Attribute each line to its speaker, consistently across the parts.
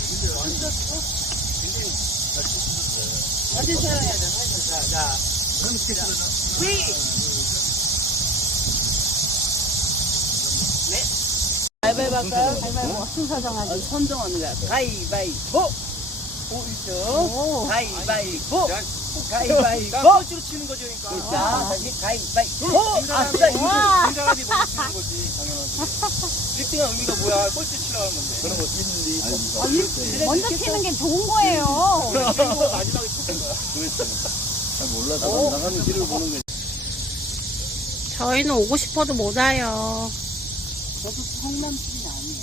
Speaker 1: 어디서 해야 돼? 자. 위! 가위바위보 할까요? 가위바위보. 순서정하기. 선정하는 거야. 가위바위보! 1등. 가위바위보! 가위바위보!
Speaker 2: 꼴찌로 치는 거지, 그러니까.
Speaker 1: 자, 다시 가위바위보! 아싸,
Speaker 2: 한 사람이 먼저 치는 거지, 당연하지. 1등한 의미가 뭐야? 꼴찌 치라는 건데. 그런 거 1, 2, 3.
Speaker 3: 먼저 치는 게 좋은 거예요.
Speaker 2: 그리고 마지막에 치는 거야.
Speaker 4: 잘 몰라서 나가는 길을 보는 거지.
Speaker 3: 저희는 오고 싶어도 못 와요.
Speaker 1: 저도 성남팀이 아니에요.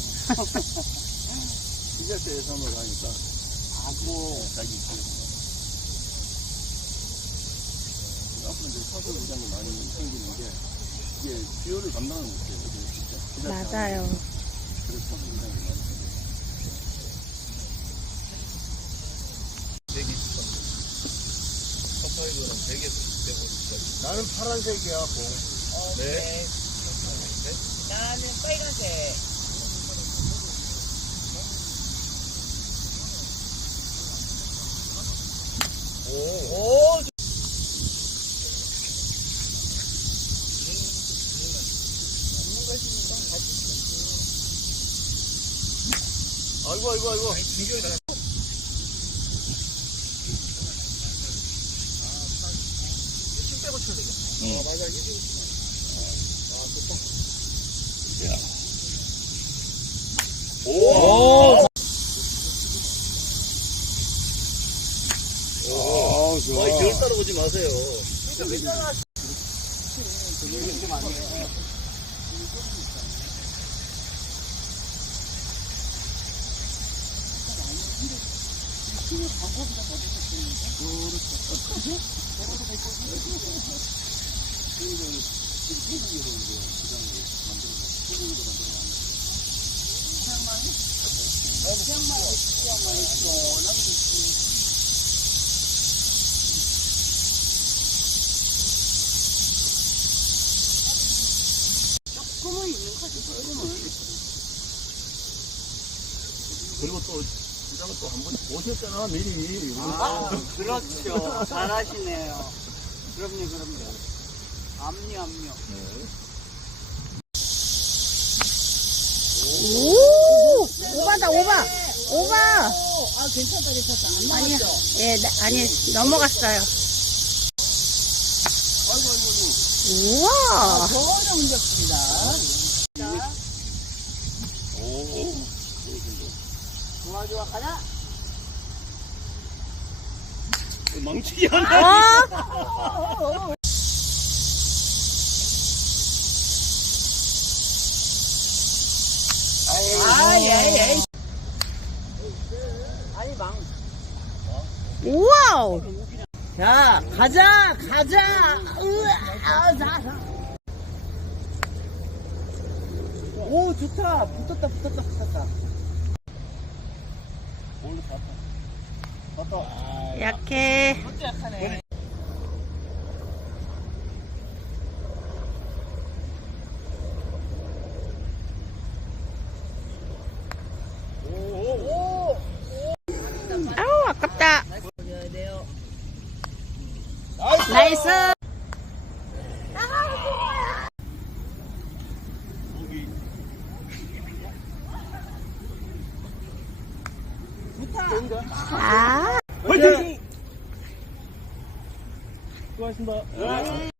Speaker 4: 시절 때 예산으로 가니까
Speaker 1: 아고.
Speaker 4: 자기 입장에서. 앞으로 이제 사설 부장이 많이 생기는 게 이게 수요를 감당을 못해요. 진짜.
Speaker 3: 맞아요.
Speaker 4: 그래서 사설 부장이 많이 생겨요.
Speaker 2: 나는 파란색이야, 공.
Speaker 1: 네. 나는 빨간색. 오.
Speaker 2: 아이고.
Speaker 4: 오! 오, 좋아.
Speaker 2: 절 따라오지 마세요.
Speaker 1: 조금은 있는 거지, 조금은.
Speaker 4: 그리고 또 부장은 또 한 번 보셨잖아, 미리.
Speaker 1: 그렇죠. 잘하시네요. 그럼요. 압류.
Speaker 3: 오! 오바다, 오바!
Speaker 1: 아, 괜찮다.
Speaker 3: 아니야. 예, 아니, 넘어갔어요. 우와!
Speaker 1: 전혀 문제 없습니다.
Speaker 4: 오.
Speaker 1: 좋아, 가자.
Speaker 4: 망치기 하나.
Speaker 3: 어?
Speaker 1: 예. 아니, 망.
Speaker 3: 우와!
Speaker 1: 자, 가자. 으아, 자. 오, 좋다. 붙었다.
Speaker 4: 볼로 갔다.
Speaker 3: 약해.
Speaker 1: 그것도 약하네.
Speaker 3: 아우, 아깝다.
Speaker 1: 보여야 돼요.
Speaker 3: 나이스! 아.
Speaker 4: 화이팅! 수고하셨습니다.